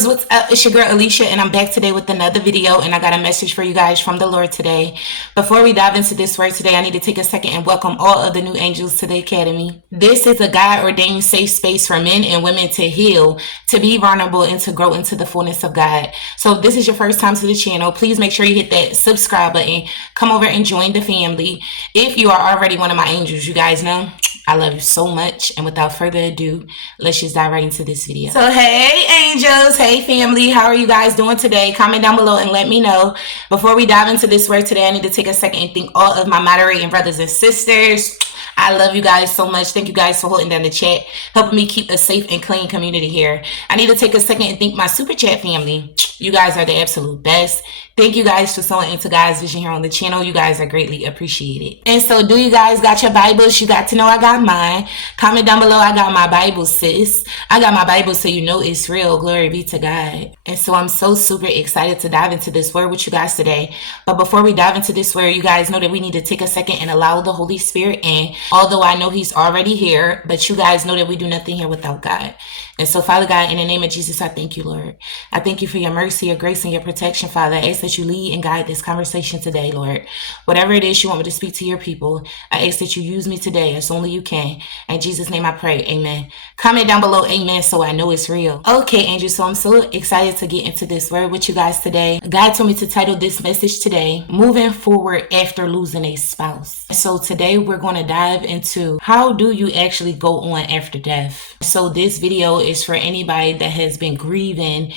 angels, what's up? It's your girl Alicia, and I'm back today with another video, and I got a message for you guys from the Lord today. Before we dive into this word today, I need to take a second and welcome all of the new angels to the Academy. This is a God-ordained safe space for men and women to heal, to be vulnerable, and to grow into the fullness of God. So if this is your first time to the channel, please make sure you hit that subscribe button. Come over and join the family. If you are already one of my angels, you guys know I love you so much. And without further ado, let's just dive right into this video. So hey angels, hey family, how are you guys doing today? Comment down below and let me know. Before we dive into this word today, I need to take a second and thank all of my moderating brothers and sisters. I love you guys so much. Thank you guys for holding down the chat, helping me keep a safe and clean community here. I need to take a second and thank my super chat family. You guys are the absolute best. Thank you guys for sowing into God's vision here on the channel. You guys are greatly appreciated. And so, do you guys got your Bibles? You got to know I got mine. Comment down below. I got my Bible, sis. I got my Bible, so you know it's real. Glory be to God. And so I'm so super excited to dive into this word with you guys today. But before we dive into this word, you guys know that we need to take a second and allow the Holy Spirit in. Although I know he's already here, but you guys know that we do nothing here without God. And so, Father God, in the name of Jesus, I thank you, Lord. I thank you for your mercy, your grace, and your protection, Father. I ask that you lead and guide this conversation today, Lord. Whatever it is you want me to speak to your people, I ask that you use me today as only you can. In Jesus' name I pray, amen. Comment down below, amen, so I know it's real. Okay, angels, so I'm so excited to get into this word with you guys today. God told me to title this message today, Moving Forward After Losing a Spouse. So today we're going to dive into how do you actually go on after death. So this video is for anybody that has been grieving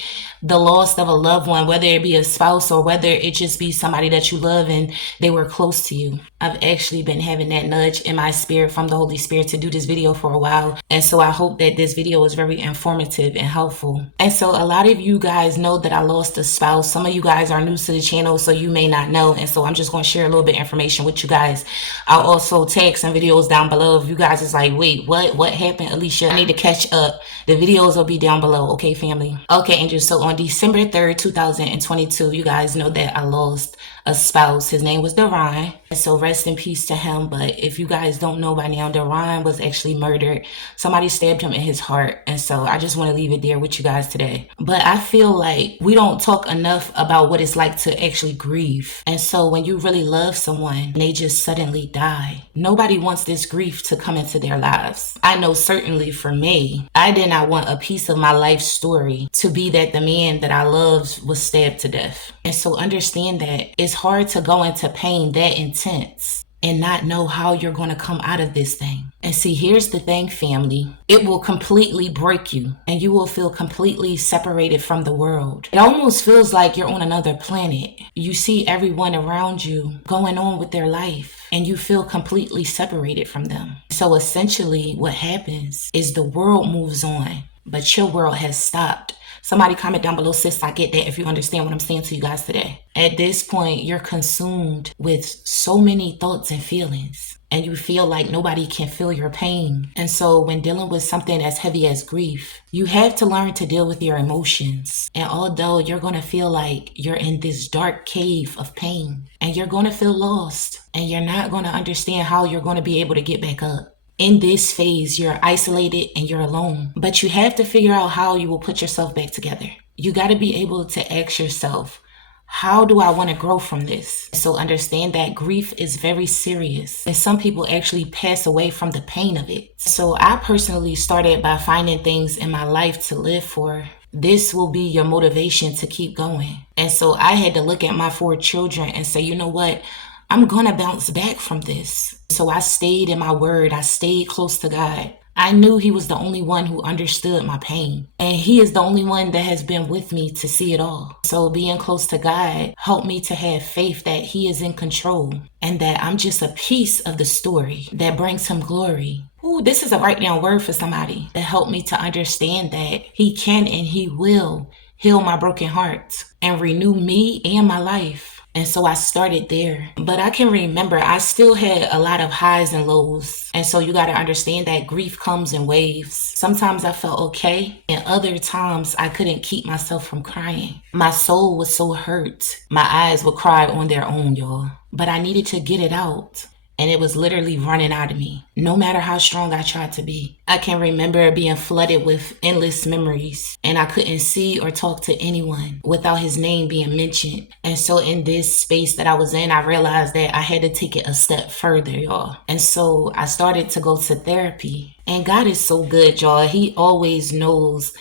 the loss of a loved one, whether it be a spouse or whether it just be somebody that you love and they were close to you. I've actually been having that nudge in my spirit from the Holy Spirit to do this video for a while. And so I hope that this video is very informative and helpful. And so a lot of you guys know that I lost a spouse. Some of you guys are new to the channel, so you may not know. And so I'm just going to share a little bit of information with you guys. I'll also tag some videos down below. If you guys is like, wait, what happened, Alicia? I need to catch up. The videos will be down below. Okay, family? Okay, angels. So on December 3rd, 2022, you guys know that I lost a spouse. His name was Duran. So rest in peace to him. But if you guys don't know by now, Duran was actually murdered. Somebody stabbed him in his heart. And so I just want to leave it there with you guys today. But I feel like we don't talk enough about what it's like to actually grieve. And so when you really love someone and they just suddenly die, nobody wants this grief to come into their lives. I know certainly for me, I did not want a piece of my life story to be that the man that I loved was stabbed to death. And so understand that it's hard to go into pain that intense and not know how you're going to come out of this thing. And see, here's the thing, family. It will completely break you and you will feel completely separated from the world. It almost feels like you're on another planet. You see everyone around you going on with their life and you feel completely separated from them. So essentially what happens is the world moves on, but your world has stopped. Somebody comment down below, sis, I get that, if you understand what I'm saying to you guys today. At this point, you're consumed with so many thoughts and feelings, and you feel like nobody can feel your pain. And so when dealing with something as heavy as grief, you have to learn to deal with your emotions. And although you're going to feel like you're in this dark cave of pain, and you're going to feel lost, and you're not going to understand how you're going to be able to get back up. In this phase, you're isolated and you're alone, but you have to figure out how you will put yourself back together. You got to be able to ask yourself, how do I want to grow from this? So understand that grief is very serious, and some people actually pass away from the pain of it. So I personally started by finding things in my life to live for. This will be your motivation to keep going. And so I had to look at my 4 children and say, you know what? I'm going to bounce back from this. So I stayed in my word. I stayed close to God. I knew he was the only one who understood my pain. And he is the only one that has been with me to see it all. So being close to God helped me to have faith that he is in control and that I'm just a piece of the story that brings him glory. Ooh, this is a right down word for somebody that helped me to understand that he can and he will heal my broken heart and renew me and my life. And so I started there. But I can remember I still had a lot of highs and lows. And so you got to understand that grief comes in waves. Sometimes I felt okay, and other times I couldn't keep myself from crying. My soul was so hurt. My eyes would cry on their own, y'all. But I needed to get it out. and it was literally running out of me, no matter how strong I tried to be. I can remember being flooded with endless memories, and I couldn't see or talk to anyone without his name being mentioned. And so in this space that I was in, I realized that I had to take it a step further, y'all. And so I started to go to therapy. And God is so good, y'all. He always knows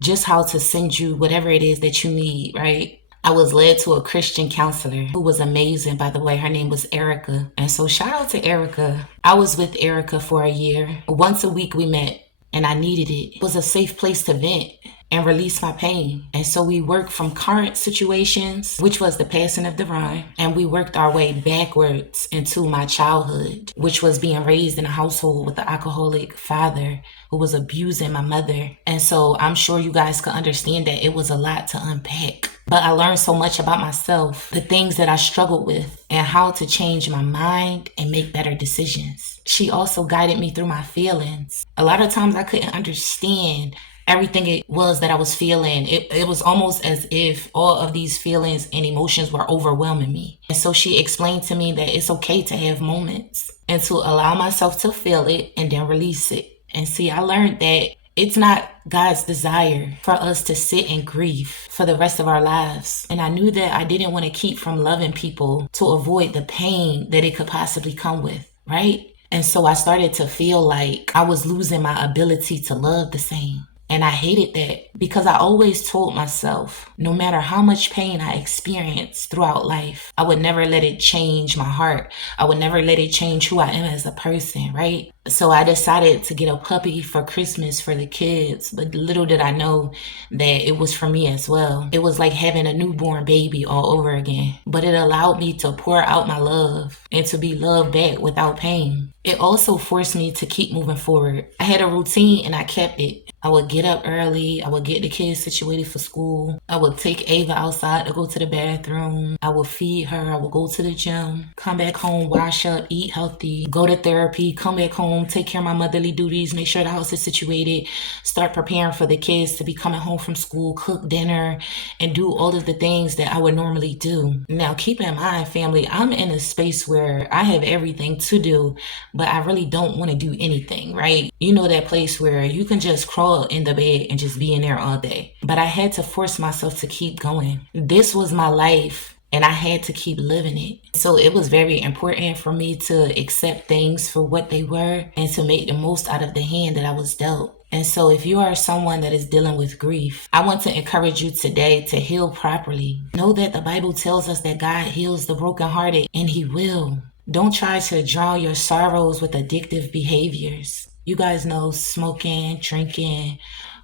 just how to send you whatever it is that you need, right? I was led to a Christian counselor who was amazing, by the way. Her name was Erica. And so shout out to Erica. I was with Erica for a year. Once a week we met, and I needed it. It was a safe place to vent and release my pain. And so we worked from current situations, which was the passing of Devon, and we worked our way backwards into my childhood, which was being raised in a household with an alcoholic father who was abusing my mother. And so I'm sure you guys could understand that it was a lot to unpack. But I learned so much about myself, the things that I struggled with, and how to change my mind and make better decisions. She also guided me through my feelings. A lot of times I couldn't understand everything it was that I was feeling. It was almost as if all of these feelings and emotions were overwhelming me. And so she explained to me that it's okay to have moments and to allow myself to feel it and then release it. And see, I learned that it's not God's desire for us to sit in grief for the rest of our lives. And I knew that I didn't want to keep from loving people to avoid the pain that it could possibly come with, right? And so I started to feel like I was losing my ability to love the same. And I hated that because I always told myself, no matter how much pain I experienced throughout life, I would never let it change my heart. I would never let it change who I am as a person, right? So I decided to get a puppy for Christmas for the kids, but little did I know that it was for me as well. It was like having a newborn baby all over again, but it allowed me to pour out my love and to be loved back without pain. It also forced me to keep moving forward. I had a routine and I kept it. I would get up early. I would get the kids situated for school. I would take Ava outside to go to the bathroom. I would feed her. I would go to the gym, come back home, wash up, eat healthy, go to therapy, come back home, take care of my motherly duties, make sure the house is situated, start preparing for the kids to be coming home from school, cook dinner, and do all of the things that I would normally do. Now, keep in mind, family, I'm in a space where I have everything to do, but I really don't want to do anything, right? You know that place where you can just crawl in the bed and just be in there all day. But I had to force myself to keep going. This was my life, and I had to keep living it. So it was very important for me to accept things for what they were and to make the most out of the hand that I was dealt. And so if you are someone that is dealing with grief, I want to encourage you today to heal properly. Know that the Bible tells us that God heals the brokenhearted, and He will. Don't try to drown your sorrows with addictive behaviors. You guys know smoking, drinking,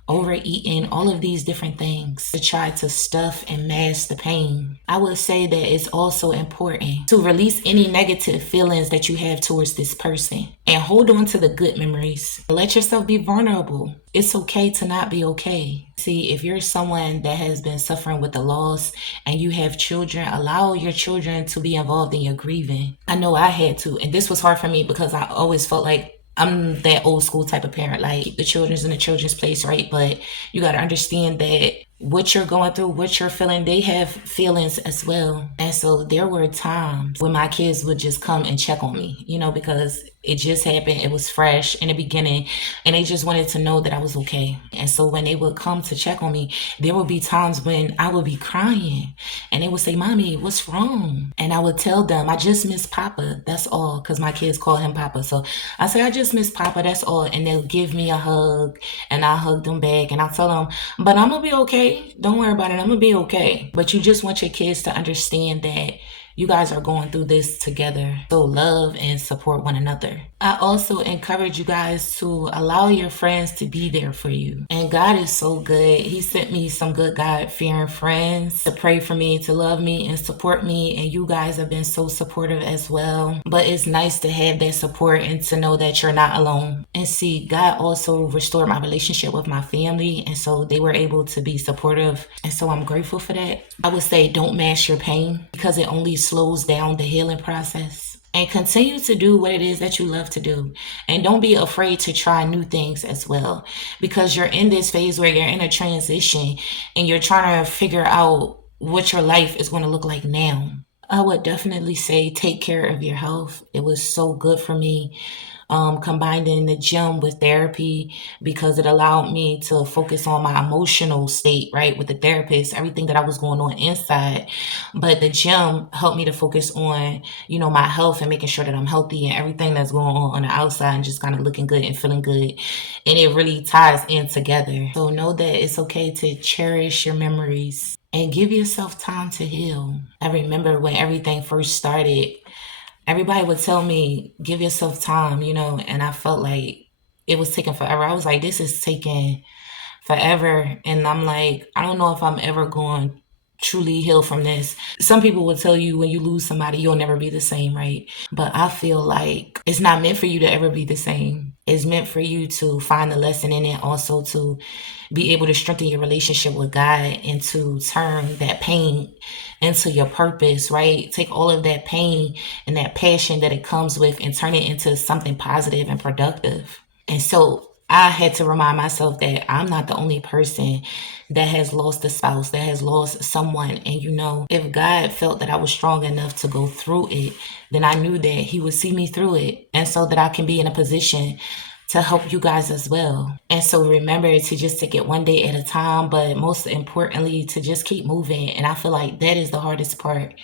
overeating, all of these different things to try to stuff and mask the pain. I would say that it's also important to release any negative feelings that you have towards this person and hold on to the good memories. Let yourself be vulnerable. It's okay to not be okay. See, if you're someone that has been suffering with the loss and you have children, allow your children to be involved in your grieving. I know I had to, and this was hard for me because I always felt like I'm that old school type of parent, like the children's in the children's place, right? But you got to understand that what you're going through, what you're feeling, they have feelings as well. And so there were times when my kids would just come and check on me, because it just happened. It was fresh in the beginning, and they just wanted to know that I was okay. And so when they would come to check on me, there would be times when I would be crying and they would say, "Mommy, what's wrong?" And I would tell them, "I just miss Papa. That's all." Because my kids call him Papa. So I say, "I just miss Papa. That's all." And they'll give me a hug and I'll hug them back and I'll tell them, "But I'm going to be okay. Don't worry about it. I'm going to be okay." But you just want your kids to understand that you guys are going through this together. So love and support one another. I also encourage you guys to allow your friends to be there for you. And God is so good. He sent me some good God-fearing friends to pray for me, to love me and support me. And you guys have been so supportive as well. But it's nice to have that support and to know that you're not alone. And see, God also restored my relationship with my family. And so they were able to be supportive. And so I'm grateful for that. I would say don't mask your pain because it only slows down the healing process. And continue to do what it is that you love to do. And don't be afraid to try new things as well. Because you're in this phase where you're in a transition and you're trying to figure out what your life is going to look like now. I would definitely say take care of your health. It was so good for me, combining the gym with therapy because it allowed me to focus on my emotional state, right, with the therapist, everything that I was going on inside. But the gym helped me to focus on, my health and making sure that I'm healthy and everything that's going on the outside and just kind of looking good and feeling good. And it really ties in together. So know that it's okay to cherish your memories and give yourself time to heal. I remember when everything first started, everybody would tell me, give yourself time, and I felt like it was taking forever. I was like, this is taking forever. And I'm like, I don't know if I'm ever going to truly heal from this. Some people will tell you when you lose somebody, you'll never be the same, right? But I feel like it's not meant for you to ever be the same. It's meant for you to find the lesson in it, also to be able to strengthen your relationship with God and to turn that pain into your purpose, right? Take all of that pain and that passion that it comes with and turn it into something positive and productive. And so I had to remind myself that I'm not the only person that has lost a spouse, that has lost someone. And if God felt that I was strong enough to go through it, then I knew that He would see me through it. And so that I can be in a position to help you guys as well. And so remember to just take it one day at a time, but most importantly, to just keep moving. And I feel like that is the hardest part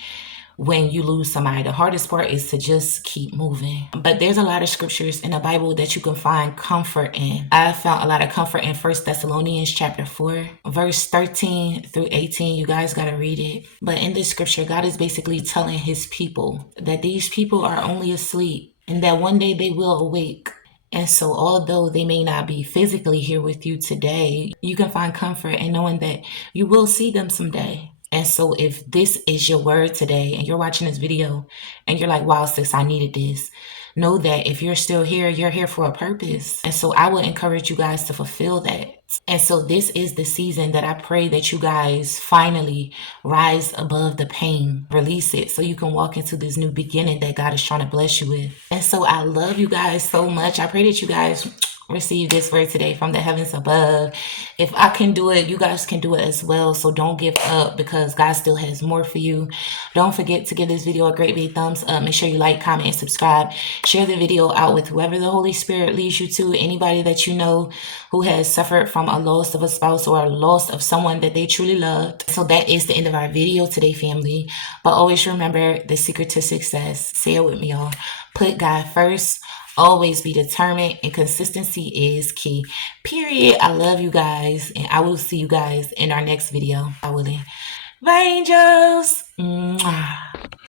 when you lose somebody. The hardest part is to just keep moving. But there's a lot of scriptures in the Bible that you can find comfort in. I found a lot of comfort in 1 Thessalonians chapter 4, verse 13 through 18. You guys got to read it. But in this scripture, God is basically telling His people that these people are only asleep and that one day they will awake. And so, although they may not be physically here with you today, you can find comfort in knowing that you will see them someday. And so, if this is your word today and you're watching this video and you're like, wow, sis, I needed this, know that if you're still here, you're here for a purpose. And so, I would encourage you guys to fulfill that. And so this is the season that I pray that you guys finally rise above the pain, release it so you can walk into this new beginning that God is trying to bless you with. And so I love you guys so much. I pray that you guys receive this word today from the heavens above. If I can do it, you guys can do it as well. So don't give up because God still has more for you. Don't forget to give this video a great big thumbs up. Make sure you like, comment, and subscribe. Share the video out with whoever the Holy Spirit leads you to. Anybody that you know who has suffered from a loss of a spouse or a loss of someone that they truly loved. So that is the end of our video today, family. But always remember the secret to success. Say it with me, y'all. Put God first. Always be determined, and consistency is key. Period. I love you guys, and I will see you guys in our next video. I will. Bye, angels. Mwah.